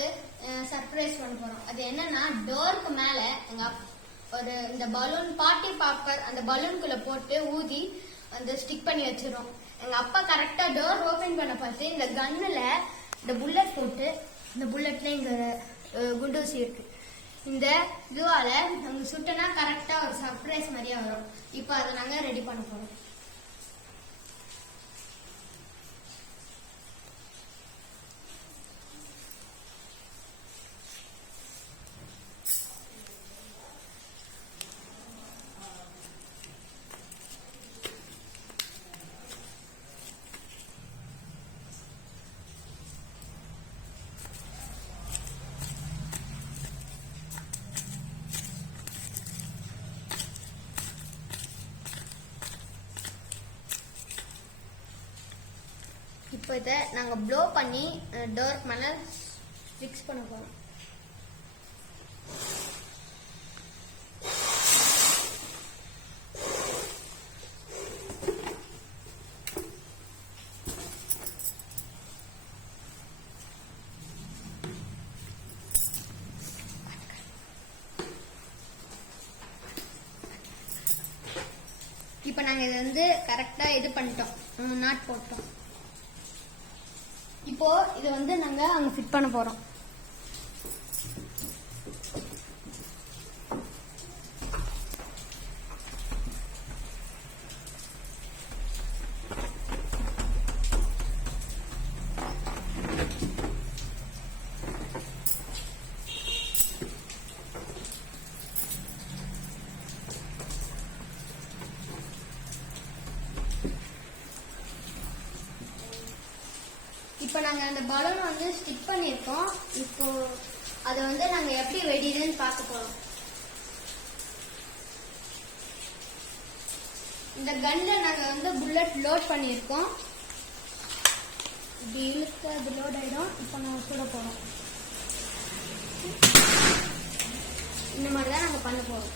ஒரு சர்ப்ரைஸ் பண்ண போறோம். அது என்னன்னா டோருக்கு மேல ஒரு இந்த பலூன் பார்ட்டி பாப்பர் அந்த பலூனுக்குள்ள போட்டு ஊதி அந்த ஸ்டிக் பண்ணி வச்சிரும். எங்க அப்பா கரெக்டா டோர் ஓபன் பண்ண பார்த்து இந்த கன்னுல இந்த புல்லட் போட்டு இந்த புல்லட்ல இங்க குண்டூசி இருக்கு. இந்த இதுவால நாங்க சுட்டனா கரெக்டா ஒரு சர்ப்ரைஸ் மாதிரியா வரும். இப்போ அதை நாங்க ரெடி பண்ண போறோம். இப்போ இதை நாங்கள் ப்ளோ பண்ணி டோருக்கு மேலே ஃபிக்ஸ் பண்ண போகிறோம். இப்போ நாங்கள் இதை வந்து கரெக்டாக இது பண்ணிட்டோம், நாட் போட்டோம். இப்போ இதை வந்து நாங்க அங்க ஃபிட் பண்ண போறோம். இப்போ நாங்க அந்த பலூன் வந்து ஸ்டிக் பண்ணிருக்கோம். இப்போ அதை வந்து நாங்க எப்படி வெடிதுன்னு பார்க்க போறோம். இந்த கன்ல நாங்க வந்து புல்லட் லோட் பண்ணிருக்கோம். இப்படி இழுத்து அது லோட் ஆயிடும். இப்போ நாங்க சுட போறோம். இந்த மாதிரி தான் நாங்க பண்ண போறோம்.